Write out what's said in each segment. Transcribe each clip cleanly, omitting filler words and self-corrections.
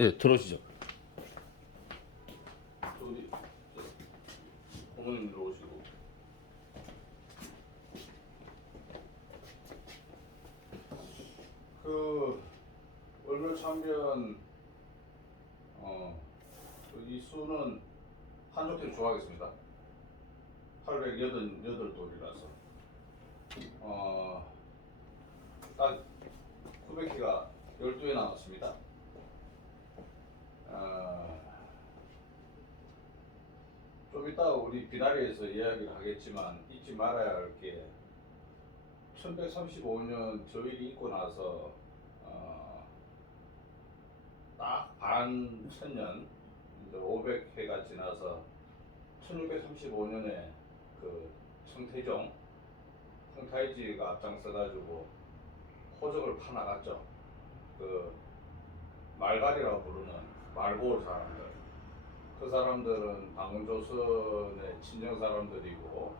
예, 들어오시죠. 우리 어머님 들어오시고. 그 월별 참변 이 수는 한쪽대로 좋아하겠습니다. 888돌이라서 딱 900키가 12회 나왔습니다. 좀 이따 우리 비나리에서 이야기를 하겠지만 잊지 말아야 할 게 1135년 저 일이 있고 나서 딱 반 천년 500회가 지나서 1635년에 그 청태종 홍타이지가 앞장서가지고 호적을 파나갔죠. 그 말갈이라고 부르는 말고을 사람들. 그 사람들은 방금조선의 친정 사람들이고,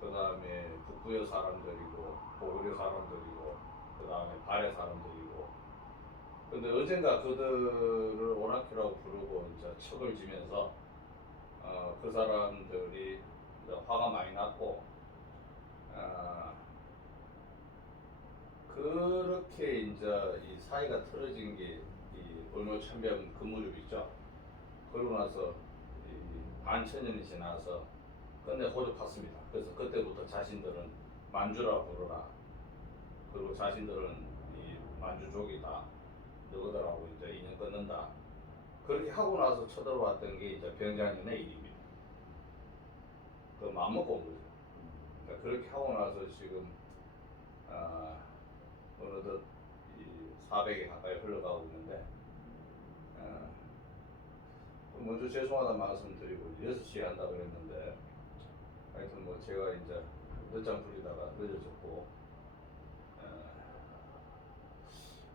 그 다음에 북부여 사람들이고, 고구려 사람들이고, 그 다음에 발해 사람들이고. 근데 언젠가 그들을 오라키라고 부르고 이제 척을 지면서 그 사람들이 이제 화가 많이 났고, 그렇게 이제 이 사이가 틀어진 게 이 올묘천병 그 무렵이죠. 그러고 나서 반천년이 지나서 끝내 호적 팠습니다. 그래서 그때부터 자신들은 만주라 부르라. 그리고 자신들은 이 만주족이다. 너희들하고 이제 인연 끊는다. 그렇게 하고 나서 쳐들어왔던 게 이제 병장년의 일입니다. 그 맘먹고 온 거죠. 그러니까 그렇게 하고 나서 지금 어느덧 이 400에 가까이 흘러가고 있는데 먼저 죄송하다는 말씀 드리고 6시에 한다 그랬는데 하여튼 뭐 제가 이제 늦장 부리다가 늦어졌고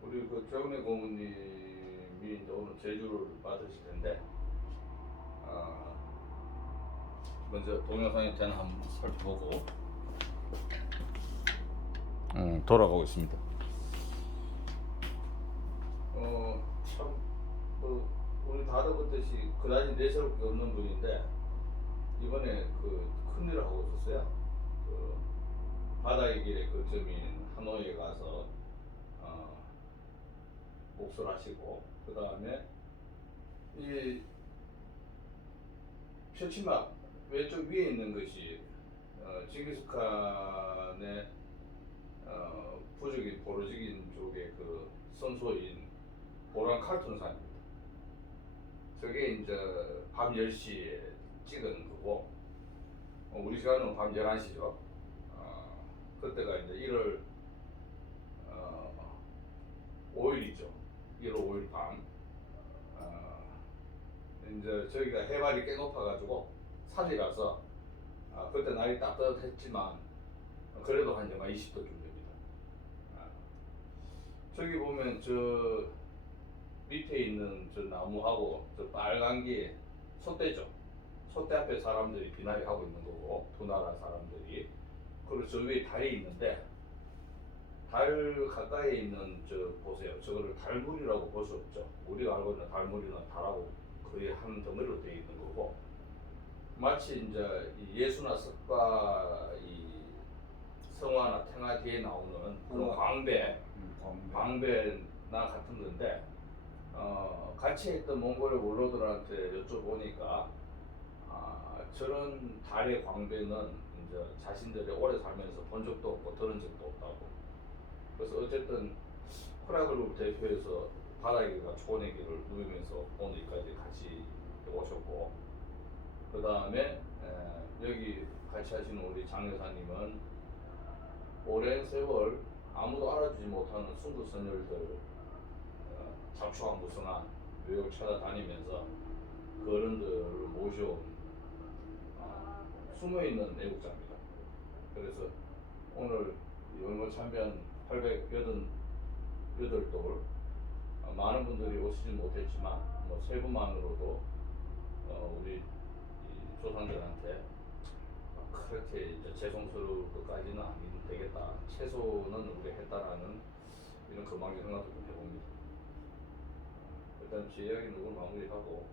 우리 그 최은혜 고모님이 이제 오늘 제주를 받으실 텐데 먼저 동영상에 대한 한번 살펴보고 돌아가고 있습니다. 참 우리 다들 그듯이 그다지 내세울 게 없는 분인데 이번에 그 큰일을 하고 있었어요. 그 바다의 길의 거점인 하노이에 가서 목술하시고 그 다음에 이 표치막 왼쪽 위에 있는 것이 징기스칸의 부족인 보르지긴 쪽의 그 선소인 보란 칼툰산입니다. 저게 이제 밤 10시에 찍은 거고 우리 시간은 밤 11시죠. 그때가 이제 1월 5일이죠. 1월 5일 밤. 이제 저희가 해발이 꽤 높아가지고 산이라서 그때 날이 따뜻했지만 그래도 한 영하 20도 정도 됩니다. 저기 보면 저 밑에 있는 저 나무하고 저 빨간 게 소떼죠. 소떼 앞에 사람들이 비나리 하고 있는 거고 두 나라 사람들이. 그리고 저 위에 달이 있는데 달 가까이에 있는 저 보세요. 저거를 달물이라고 볼 수 없죠. 우리가 알고 있는 달물이는 달하고 거의 한 덩어리로 되어 있는 거고 마치 이제 예수나 석가 이 성화나 탱화 뒤에 나오는 그런 광배나 같은 건데 같이 했던 몽골의 원로들한테 여쭤보니까 저런 달의 광배는 이제 자신들이 오래 살면서 본 적도 없고 들은 적도 없다고. 그래서 어쨌든 코라그룹 대표에서 바다기가 초원의길을 누비면서 오늘까지 같이 오셨고 그 다음에 여기 같이 하시는 우리 장 여사님은 오랜 세월 아무도 알아주지 못하는 순국선열들 잡초왕무성한 외국 찾아다니면서 그 어른들을 모셔온 숨어있는 애국자입니다. 그래서 오늘 월모참변 888돌 많은 분들이 오시지 못했지만 뭐 세 분만으로도 우리 조상들한테 그렇게 이제 죄송스러울 것까지는 아닌 되겠다. 최소는 우리 했다라는 이런 건방진 생각도 좀 해봅니다. 그다음 제 이야기는 오늘 마무리하고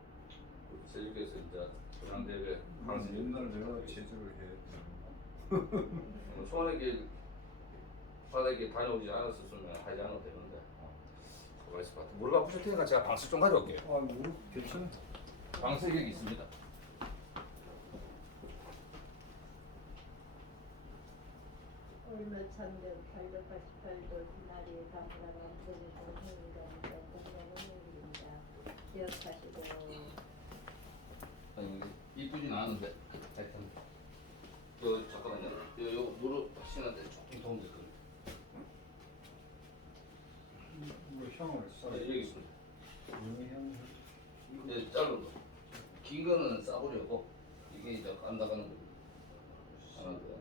제주께서 이제 중앙대회 방송 옛날 내가 제주를 해. 소원에게 바닥에 다녀오지 않았었으면 하지 않아도 되는데 가만 있어봐. 무릎 아프실 테니까 제가 방석 좀 가져올게요. 아 무릎 괜찮아. 방석이 여기 있습니다. 얼마 참된 888도 날이 감사가 완전히 공생이라니까 공명한 일입니다. 기억하시고 아니 이쁘진 않은데 하여튼 잠깐만요. 요 무릎 하시는데 조금 도움 될 겁니다. 뭐 향을 써. 여기 있습니다. 향. 네, 자른 거. 긴 거는 싸보려고 이게 이제 안 나가는 겁니다. 하나 더. 네.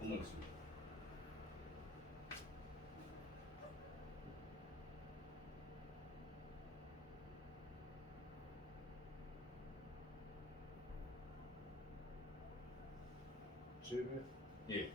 구멍 있습니다. 제배. 예.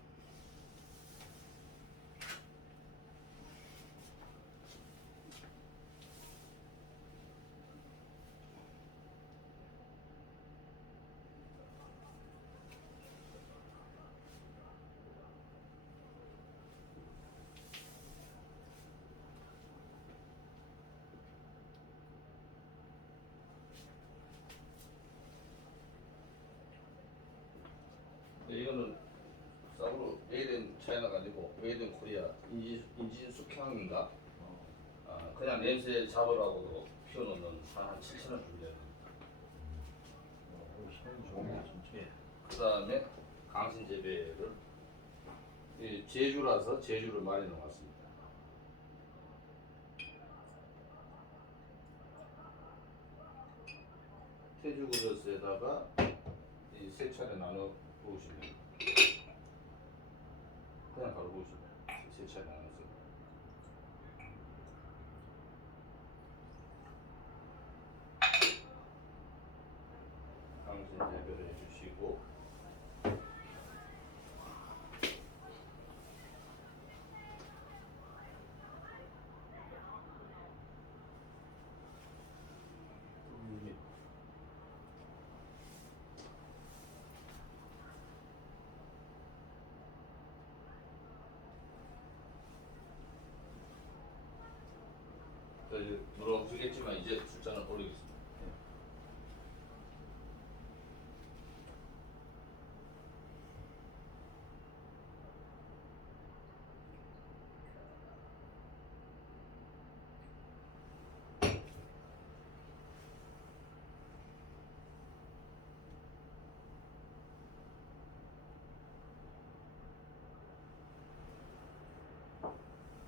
네, 이거는 싸구로 메이드 인 차이나가 아니고 메이드 인 코리아 인진숙향인가? 그냥 냄새 잡으라고도 피워놓는 한 7,000원 준대요. 향이 좋네 진짜. 예. 그 다음에 강신 재배를 이 제주라서 제주를 많이 넣어놨습니다. 태주 그릇에다가 이 세 차례 나눠 부으시면 그냥 바로 부으시면 세 차례 나눠서 강신 재배를 해주시고 이게 이제 물어보겠지만 이제 숫자는 올리겠습니다.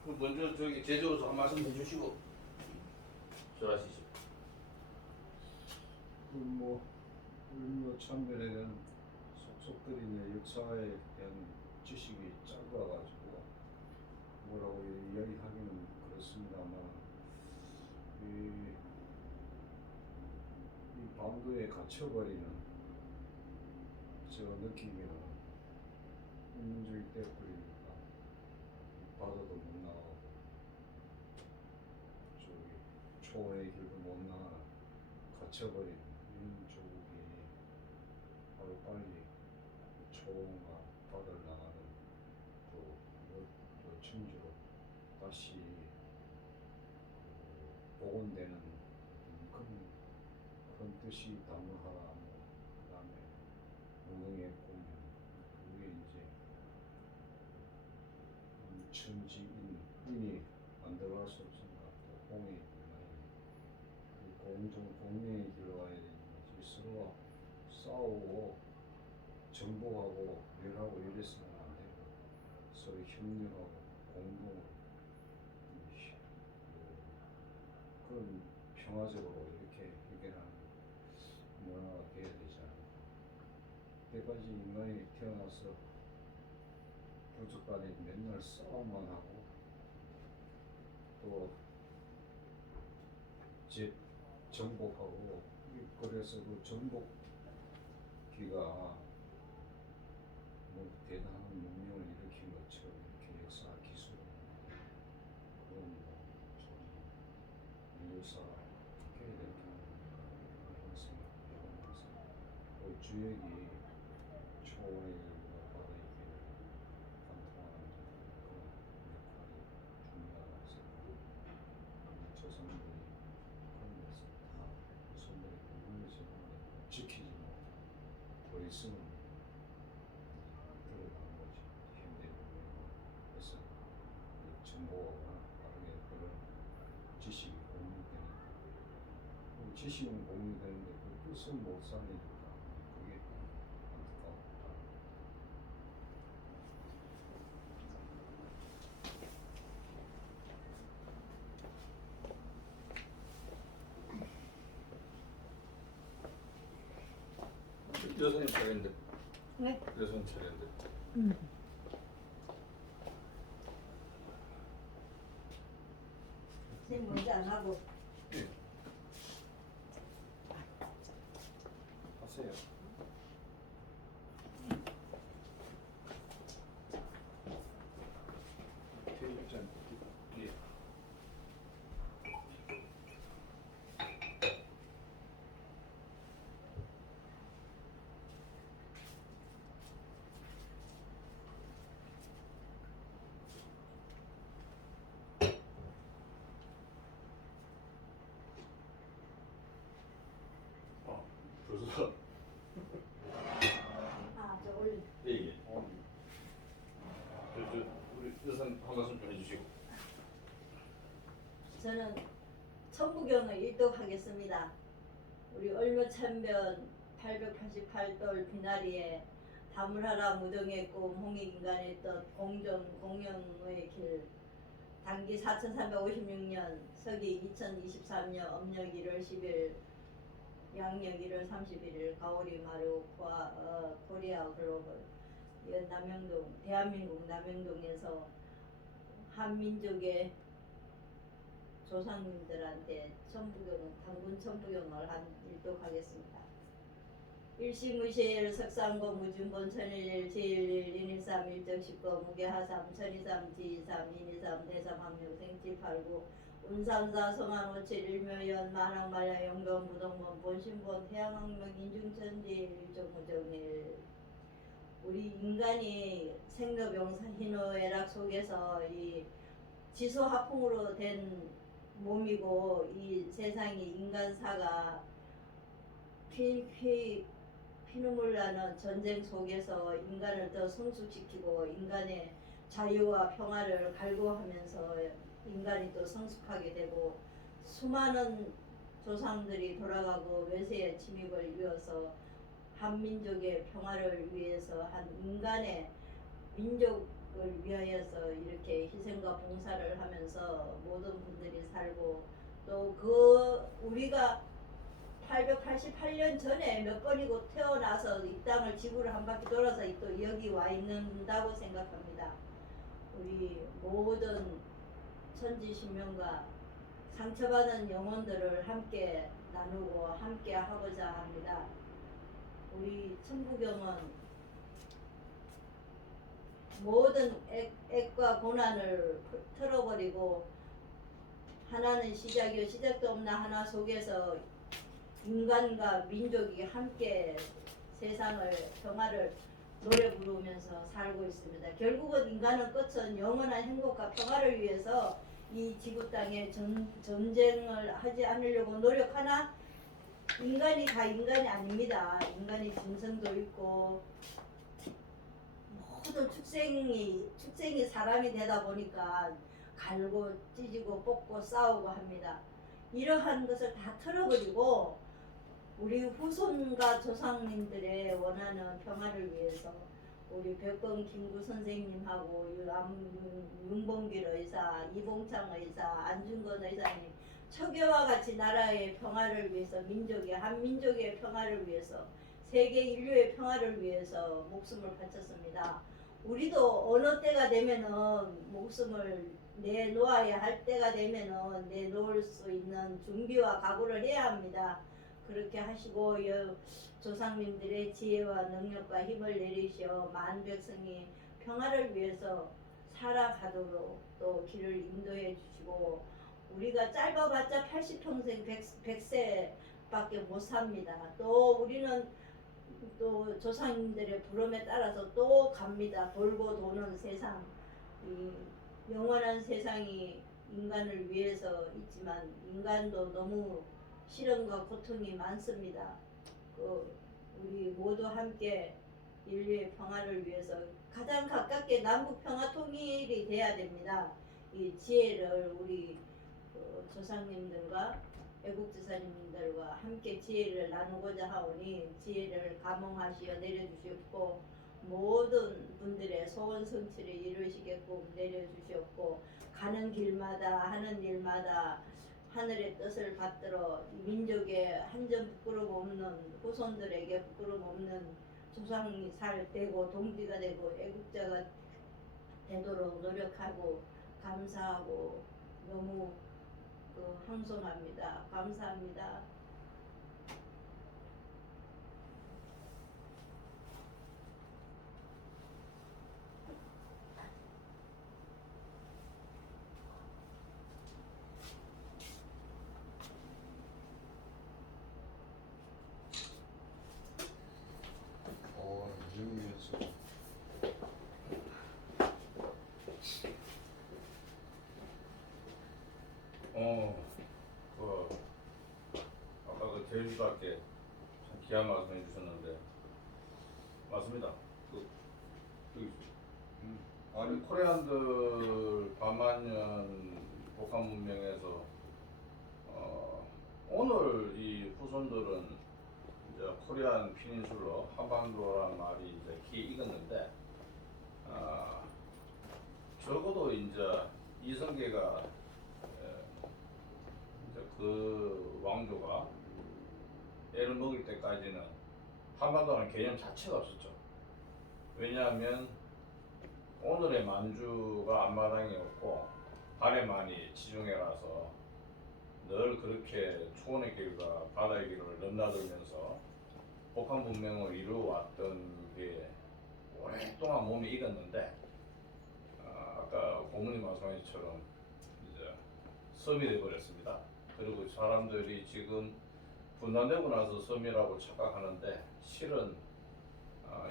그럼 먼저 저기 제주어서 한 말씀 해주시고 절하시죠. 그뭐 울며 참배에 대한 속속들이나 역사에 대한 지식이 짧아가지고 뭐라고 이야기하기는 그렇습니다만 이 방도에 갇혀버리는 제가 느끼기에는 인문주의 때뿐이니까 바다도 못 나가고 저기 초의 길도 못 나가 갇혀버린 민족이 바로 빨리 초원과 바다를 나가는 또 청주로 다시 복원되는 그런 뜻이 담론하라. 그다음에 무능의 공연 그게 이제 천지인이 만들어갈 수 없으니까 또 공의 공명의 길로 가야 되니까 서로 싸우고 정복하고 멸하고 이랬으면 안 되고 서로 협력하고 공동으로 그런 평화적으로 이렇게 해결하는 문화가 돼야 되지 않을까. 때까지 인간이 태어나서 부족 간에 맨날 싸움만 하고 또 정복하고 그래서 그 정복기가 뭐 대단한 문명을 일으킨 것처럼 이렇게 역사 기술 그런 뭐좀 인류사 바뀌어야 되지 않을까 그런 생각을 해보면서 또 주역이 초원의 일과 바다의 길을 관통하는 그런 역할이 중요하다고 생각합니다. 우리 조상들이 그런 것을 다 후손들에게 물려줬는데 지키지 못한 도리성을 드러나는 거지. 현대 문명은 그래서 이 정보가 워낙 빠르게 그런 지식이 공유되니까 그 지식은 공유되는데 그 뜻은 못 살리니까 그게 안타깝다. 여선님 차례인데. 네? 여선 차례인데. 선생님 먼저 안 하고 예. 하세요. 퇴직자 예. 벌써. 저 올리 예, 예. 우리 여선 한 말씀 좀 해주시고. 저는 천부경을 일독하겠습니다. 우리 얼묘참변 888돌 비나리에 다물하라 무등의 꿈 홍익인간의 뜻 공정 공영의 길 단기 4356년 서기 2023년 âm 력 1월 10일 양력 1월 31일 가오리 마루 코리아 글로벌 남영동 대한민국 남영동에서 한민족의 조상님들한테 당군 천부경을 일독하겠습니다. 일시무시일 석상고 무진본 천일일 제일일 인일삼 일적십거 무게하삼 천이삼 지이삼 인이삼 대삼함육 생칠팔구 운삼사 성한오칠 일묘연 만왕말야 영변 무동본 본신본 태양학명 인중천지 일종무정일 우리 인간이 생로병사 희노애락 속에서 이 지수화풍으로 된 몸이고 이 세상이 인간사가 피눈물 나는 전쟁 속에서 인간을 더 성숙시키고 인간의 자유와 평화를 갈구하면서 인간이 또 성숙하게 되고 수많은 조상들이 돌아가고 외세의 침입을 이어서 한민족의 평화를 위해서 한 인간의 민족을 위하여서 이렇게 희생과 봉사를 하면서 모든 분들이 살고 또 그 우리가 888년 전에 몇 번이고 태어나서 이 땅을 지구를 한 바퀴 돌아서 또 여기 와 있는다고 생각합니다. 우리 모든 천지신명과 상처받은 영혼들을 함께 나누고 함께 하고자 합니다. 우리 천부경은 모든 액과 고난을 털어버리고 하나는 시작이요 시작도 없는 하나 속에서 인간과 민족이 함께 세상을 평화를 노래 부르면서 살고 있습니다. 결국은 인간은 끝은 영원한 행복과 평화를 위해서 이 지구 땅에 전쟁을 하지 않으려고 노력하나 인간이 다 인간이 아닙니다. 인간이 짐승도 있고 모든 축생이 사람이 되다 보니까 갈고 찢고 뽑고 싸우고 합니다. 이러한 것을 다 털어버리고 우리 후손과 조상님들의 원하는 평화를 위해서 우리 백범 김구 선생님하고 윤봉길 의사, 이봉창 의사, 안중근 의사님 초교와 같이 나라의 평화를 위해서 민족의 한민족의 평화를 위해서 세계 인류의 평화를 위해서 목숨을 바쳤습니다. 우리도 어느 때가 되면은 목숨을 내놓아야 할 때가 되면은 내놓을 수 있는 준비와 각오를 해야 합니다. 그렇게 하시고 조상님들의 지혜와 능력과 힘을 내리시어 만 백성이 평화를 위해서 살아가도록 또 길을 인도해 주시고 우리가 짧아봤자 80평생 100세밖에 못 삽니다. 또 우리는 또 조상님들의 부름에 따라서 또 갑니다. 돌고 도는 세상, 이 영원한 세상이 인간을 위해서 있지만 인간도 너무 시련과 고통이 많습니다. 우리 모두 함께 인류의 평화를 위해서 가장 가깝게 남북 평화 통일이 돼야 됩니다. 이 지혜를 우리 조상님들과 애국지사님들과 함께 지혜를 나누고자 하오니 지혜를 감흥하시어 내려주시옵고 모든 분들의 소원 성취를 이루시게끔 내려주시옵고 가는 길마다 하는 일마다 하늘의 뜻을 받들어 민족의 한 점 부끄럼 없는 후손들에게 부끄럼 없는 조상이 되고 동지가 되고 애국자가 되도록 노력하고 감사하고 너무 항손합니다. 감사합니다. 유명해서 아까 그 제주도학교 참 귀한 말씀 해주셨는데 맞습니다. 아니 코리안들 반만년 복합 문명에서 오늘 이 후손들은 이제 코리안 피닌슐러 한반도라는 말이 이제 기 익었는데 적어도 이제 이성계가 이제 그 왕조가 애를 먹일 때까지는 한반도라는 개념 자체가 없었죠. 왜냐하면 오늘의 만주가 앞마당이었고 발해만이 지중해라서 늘 그렇게 초원의 길과 바다의 길을 넘나들면서 복합 문명을 이루어왔던 게 오랫동안 몸에 익었는데 아까 고문이 말씀하신처럼 이제 섬이 되어버렸습니다. 그리고 사람들이 지금 분단되고 나서 섬이라고 착각하는데 실은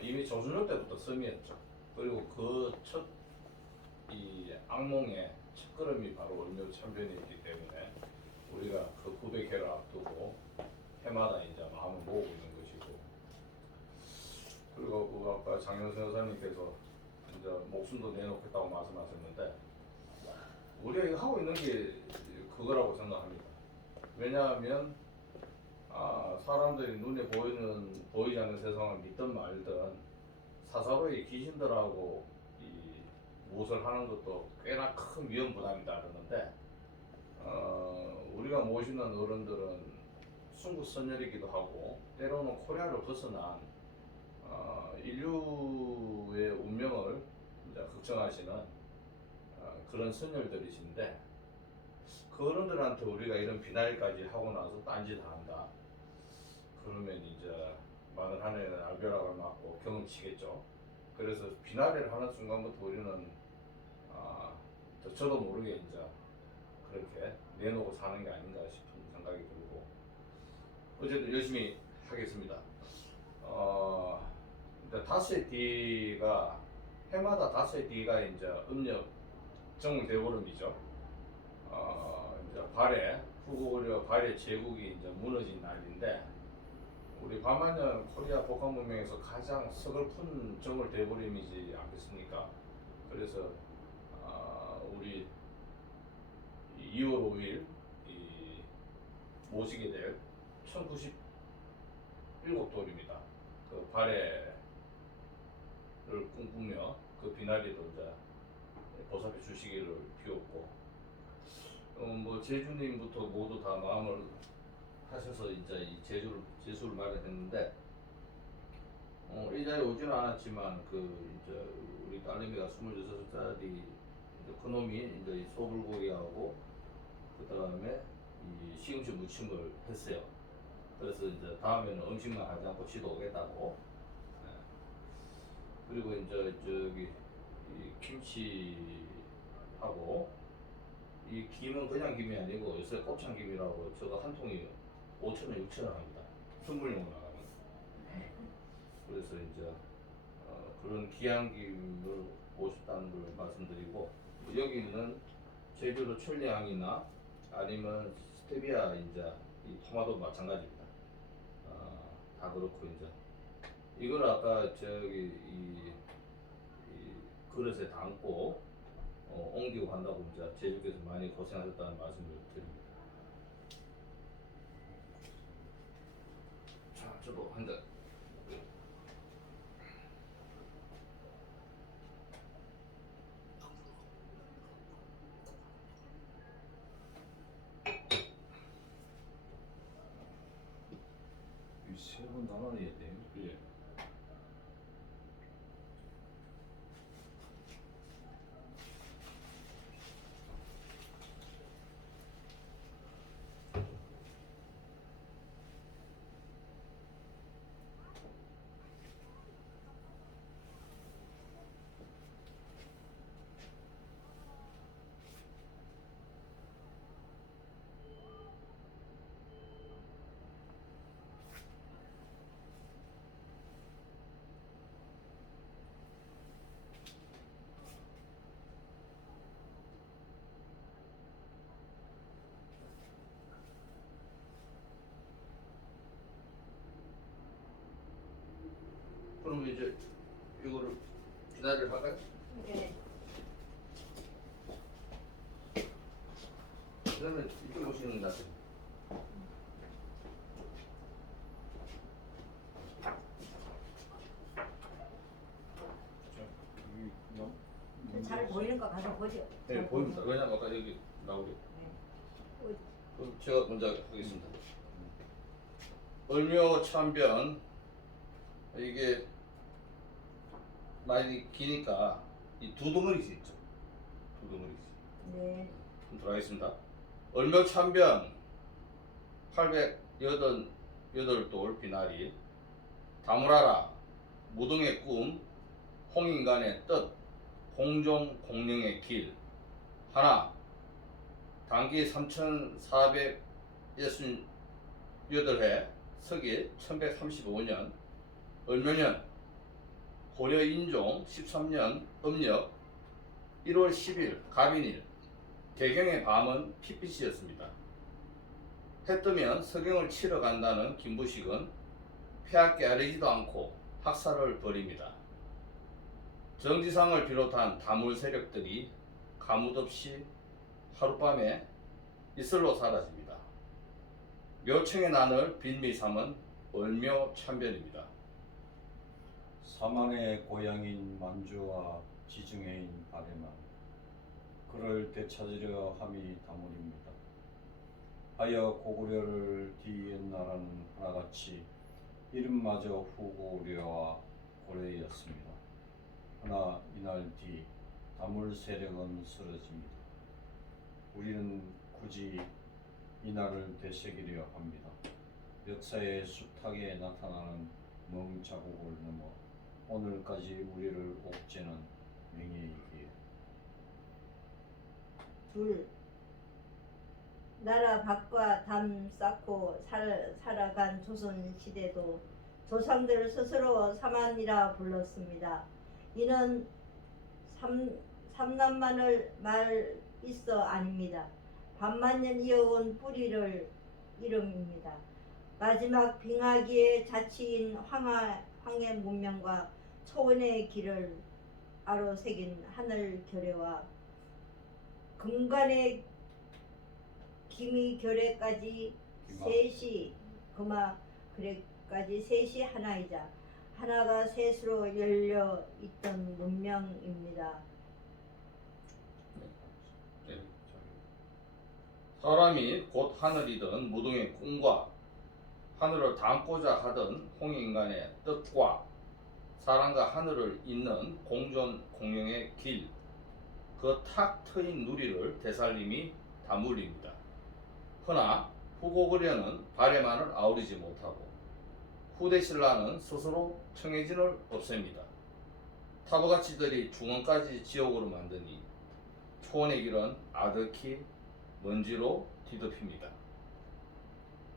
이미 조선조 때부터 섬이었죠. 그리고 그 첫 이 악몽의 첫걸음이 바로 월묘 참변이었기 때문에 우리가 그 900회를 앞두고 해마다 이제 마음을 모으고 있는 것이고, 그리고 그 아까 장영선 여사님께서 이제 목숨도 내놓겠다고 말씀하셨는데 우리가 이거 하고 있는 게 그거라고 생각합니다. 왜냐하면 사람들이 눈에 보이지 않는 세상을 믿든 말든 사사로이 귀신들하고 무엇을 하는 것도 꽤나 큰 위험 부담이 따르는데 우리가 모시는 어른들은 순국 선열이기도 하고 때로는 코리아를 벗어난 인류의 운명을 이제 걱정하시는 그런 선열들이신데 그 어른들한테 우리가 이런 비난까지 하고 나서 딴짓 한다. 그러면 이제 마늘 하나에는 알벼락을 맞고 경험치겠죠. 그래서 비난을 하는 순간부터 우리는 저도 모르게 이제 그렇게 내놓고 사는 게 아닌가 싶은 생각이 들고 어쨌든 열심히 하겠습니다. 이제 닷새 뒤가 해마다 닷새 뒤가 이제 음력 정월 대보름이죠. 이제 후고려 발해 제국이 이제 무너진 날인데 우리 반만년 코리아 복합 문명에서 가장 서글픈 정월 대보름이지 않겠습니까? 그래서 우리 2월 5일 모시게 될 1097돌입니다. 그 발해 꿈꾸며 그 비나리도 이제 보살펴 주시기를 비웠고, 뭐 제주님부터 모두 다 마음을 하셔서 이제 이 제수를 마련했는데, 이 자리에 오지는 않았지만 그 이제 우리 딸내미가 26살짜리 그놈이 이제 이 소불고기하고 그 다음에 이 시금치 무침을 했어요. 그래서 이제 다음에는 음식만 하지 않고 지도 오겠다고. 예. 그리고 이제 저기 이 김치하고 이 김은 그냥 김이 아니고 요새 곱창 김이라고 저거 한 통이 5,000원, 6,000원 합니다. 선물용으로 나가면. 그래서 이제 그런 귀한 김을 오셨다는 걸 말씀드리고, 여기는 제주도 천리향이나 아니면 스테비아 이제 이 토마토 마찬가지입니다. 다 그렇고 이제 이걸 아까 저기 이 그릇에 담고 옮기고 간다고 이제 제주께서 많이 고생하셨다는 말씀을 드립니다. 자, 저도 한 잔. 이세번 나눠야 돼요. 예. 그럼 이제 이거를 비나리를 할까요? 네. 그러면 이쪽 오시는 게 낫죠. 자, 여기 잘 보이는 거 가서 보죠. 네, 보입니다. 왜냐면 아까 여기 나오게. 네. 그럼 제가 먼저 하겠습니다. 을묘 참변, 이게 많이 기니까 이 두 덩어리씩 있죠. 두 덩어리씩. 네. 그럼 들어가겠습니다. 을묘 참변 888돌 비나리, 다물하라 무등의 꿈, 홍인간의 뜻, 공종 공령의 길 하나, 단기 3468해 서기 1135년 을묘년 고려 인종 13년 음력 1월 10일 갑인일, 개경의 밤은 핏빛이었습니다. 해 뜨면 서경을 치러 간다는 김부식은 폐하께 아뢰지도 않고 학살을 벌입니다. 정지상을 비롯한 다물 세력들이 가뭇없이 하룻밤에 이슬로 사라집니다. 묘청의 난을 빌미 삼은 을묘 참변입니다. 사망의 고향인 만주와 지중해인 발해만 그를 되찾으려 함이 다물입니다. 하여 고구려를 뒤이은 하나같이 이름마저 후고려와 고려였습니다. 하나 이날 뒤 다물 세력은 쓰러집니다. 우리는 굳이 이날을 되새기려 합니다. 역사의 숱하게 나타나는 멍자국을 넘어 오늘까지 우리를 옥죄는 명예이기에. 둘. 나라 밖과 담 쌓고 살아간 조선 시대도 조상들 스스로 사만이라 불렀습니다. 이는 삼남만을 말 있어 아닙니다. 반만년 이어온 뿌리를 이름입니다. 마지막 빙하기의 자치인 황해 문명과 초원의 길을 아로새긴 하늘 결의와 금관의 기미 결의까지 셋이 그래까지 셋이 하나이자 하나가 셋으로 열려 있던 문명입니다. 네. 사람이 곧 하늘이든 무등의 꿈과 하늘을 담고자 하던 홍익인간의 뜻과 사람과 하늘을 잇는 공존 공영의 길, 그 탁 트인 누리를 되살림이 다물입니다. 허나 후고그려는 바래만을 아우르지 못하고 후대 신라는 스스로 청해진을 없앱니다. 타부가치들이 중원까지 지옥으로 만드니 초원의 길은 아득히 먼지로 뒤덮입니다.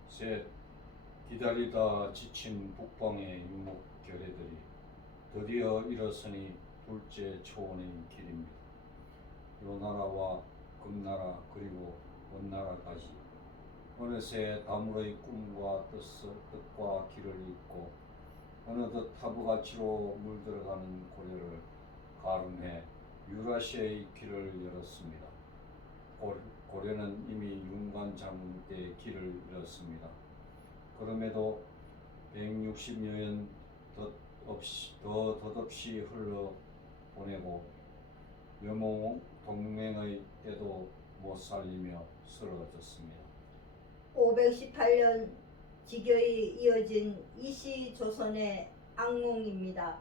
셋, 기다리다 지친 북방의 유목결의들이 드디어 일어서니 둘째 초원의 길입니다. 요나라와 금나라 그리고 원나라까지 어느새 다물의 꿈과 뜻과 길을 잇고 어느덧 타부가치로 물들어가는 고려를 가름해 유라시아의 길을 열었습니다. 고려는 이미 윤관 장군 때 길을 잃었습니다. 그럼에도 160여년 덧없이 흘러보내고 묘몽 동맹의 때도 못 살리며 쓰러졌습니다. 518년 지교에 이어진 이시조선의 악몽입니다.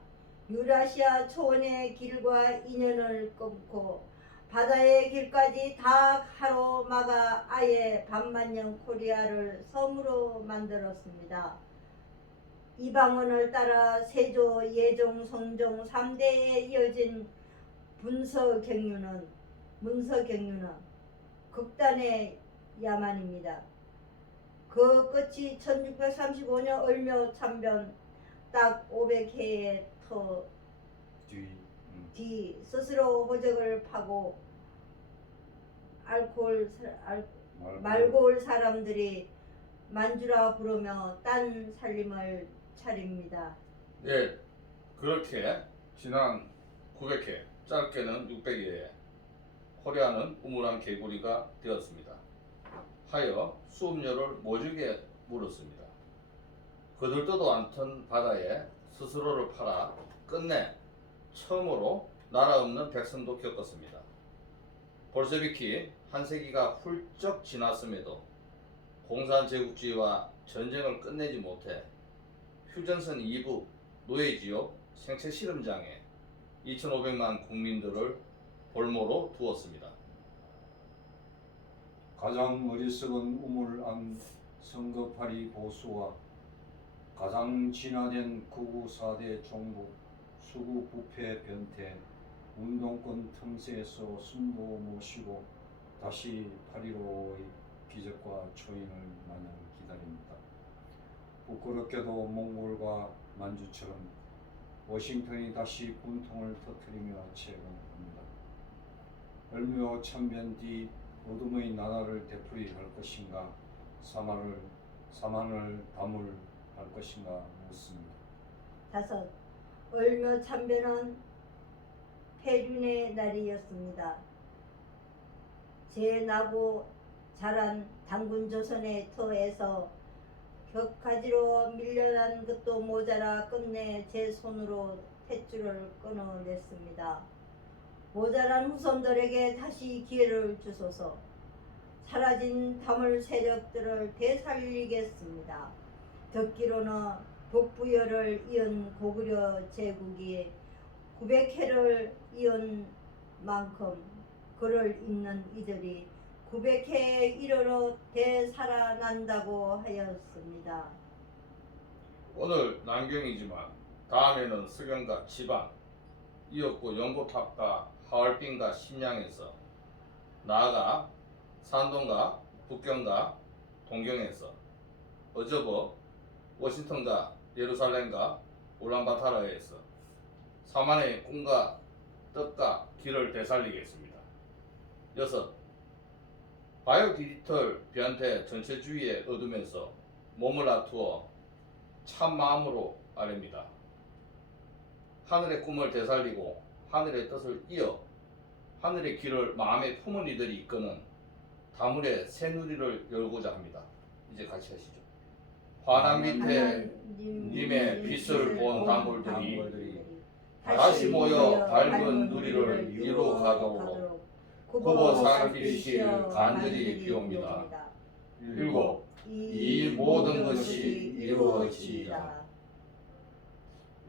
유라시아 초원의 길과 인연을 끊고 바다의 길까지 다 가로막아 아예 반만년 코리아를 섬으로 만들었습니다. 이방원을 따라 세조, 예종, 성종 3대에 이어진 문서경유는 극단의 야만입니다. 그 끝이 1635년 을묘 참변 딱 500해의 터 뒤 스스로 호적을 파고 말고올 사람들이 만주라 부르며 딴 살림을 차립니다. 네, 그렇게 지난 900회, 짧게는 600회에 코리아는 우물한 개구리가 되었습니다. 하여 수업료를 모주게 물었습니다. 거들떠도 않던 바다에 스스로를 팔아 끝내 처음으로 나라 없는 백성도 겪었습니다. 볼셰비키 한 세기가 훌쩍 지났음에도 공산제국주의와 전쟁을 끝내지 못해 휴전선 2부 노예지옥 생체실험장에 2,500만 국민들을 볼모로 두었습니다. 가장 어리석은 우물안 성급파리 보수와 가장 진화된 극우 4대 종북 수구 부패 변태 운동권 틈새에서 숨도 모시고 다시 8.15의 기적과 초인을 마냥 기다립니다. 부끄럽게도 몽골과 만주처럼 워싱턴이 다시 분통을 터뜨리며 채공합니다. 을묘 참변 뒤 어둠의 나라를 되풀이할 것인가, 사만을 다물할 것인가 묻습니다. 5. 을묘 참변은 폐륜의 날이었습니다. 제 나고 자란 당군조선의 터에서 격가지로 밀려난 것도 모자라 끝내 제 손으로 탯줄을 끊어냈습니다. 모자란 후손들에게 다시 기회를 주소서. 사라진 다물 세력들을 되살리겠습니다. 듣기로는 북부열을 이은 고구려 제국이 900해를 이은 만큼 그를 잇는 이들이 900해에 이르러 되살아난다고 하였습니다. 오늘 남경이지만 다음에는 서경과 지방, 이었고 연고탑과 하얼빈과 심양에서, 나아가 산동과 북경과 동경에서, 어저버 워싱턴과 예루살렘과 울란바타르에서 사만의 꿈과 뜻과 길을 되살리겠습니다. 6. 바이오 디지털 변태 전체주의의 어둠에서 몸을 놔두어 참 마음으로 아뢰입니다. 하늘의 꿈을 되살리고 하늘의 뜻을 이어 하늘의 길을 마음에 품은 이들이 이끄는 다물의 새 누리를 열고자 합니다. 이제 같이 하시죠. 환한 밑에 님의 빛을 본 단물들이 다시 모여 밝은 누리를 이루어 가도록 굽어 살피실 간절히 비옵니다. 7. 이 모든 것이 이루어지리라.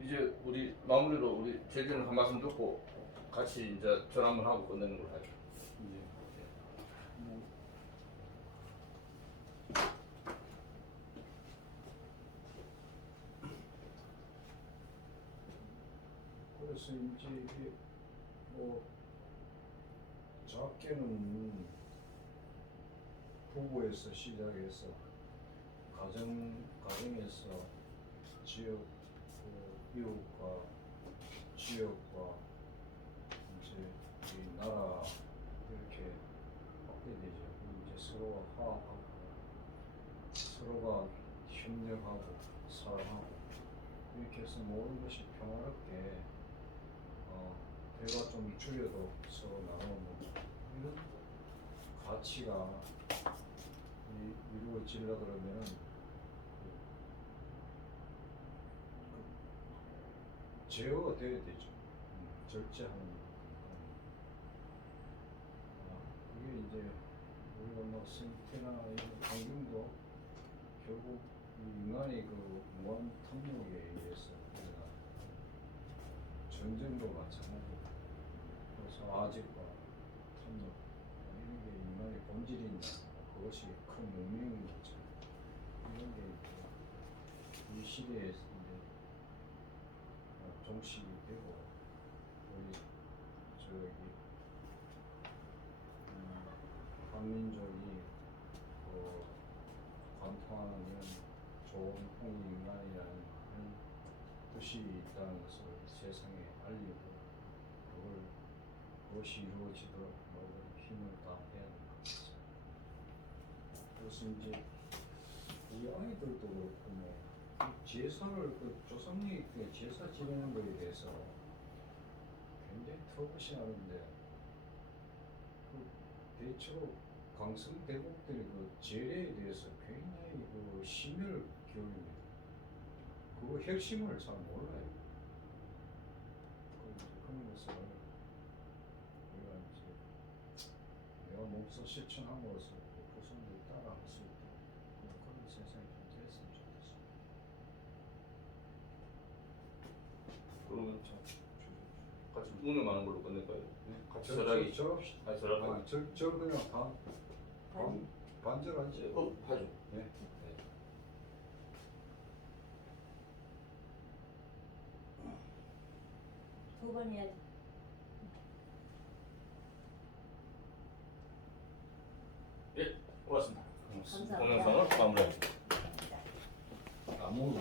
이제 우리 마무리로 우리 제주는 한 말씀 듣고 같이 이제 전 한번 하고 끝내는 걸로 하죠. 이제 그래서 이제 이게 뭐 작게는 부부에서 시작해서 가정에서 지역 이웃과 지역과 이제 이 나라 이렇게 하게 되죠. 이제 서로가 화합하고 서로가 협력하고 사랑하고 이렇게 해서 모든 것이 평화롭게 배가 좀 줄여도 서로 나누고 이런 가치가 이루어지려 그러면 제어가 돼야 되죠. 절제하는 이게 이제 우리가 뭐 생태나 이런 환경도 결국 인간의 그 무한 탐욕에 의해서 일어나는 전쟁도 마찬가지고 그래서 아직과 탐욕 이런 게 인간의 본질인다. 그것이 큰 운명인 거죠. 이런 게 이 시대에 이제 종식이 되고 우리 저기 한민족이 관통하는 이런 좋은 홍인간이라는 그런 뜻이 있다는 것을 세상에 알리고 그것이 이루어지도록 모든 힘을 다해야 되는 것 같습니다. 그래서 이제 우리 아이들도 그렇고 뭐 제사를 그 조상님 때 제사 지내는 거에 대해서 굉장히 터부시 하는데 대체로 강성대국들의 그 제례에 대해서 굉장히 그 심혈 기울입니다. 그 핵심을 잘 몰라요. 그런 것을 우리가 이제 내가 목소 실천함으로써 후손들이 따라할 수 있도록 그런 세상이 좀 됐으면 좋겠습니다. 그러면 같이 운영하는 걸로 끝낼까요? 같이 저 절하기. 합시다. 아니 절하기. 저 그냥 반절하지. 하죠. 네. 두 번 해야지. 고맙습니다. 감사합니다. 동영상을 마무리합니다. 아무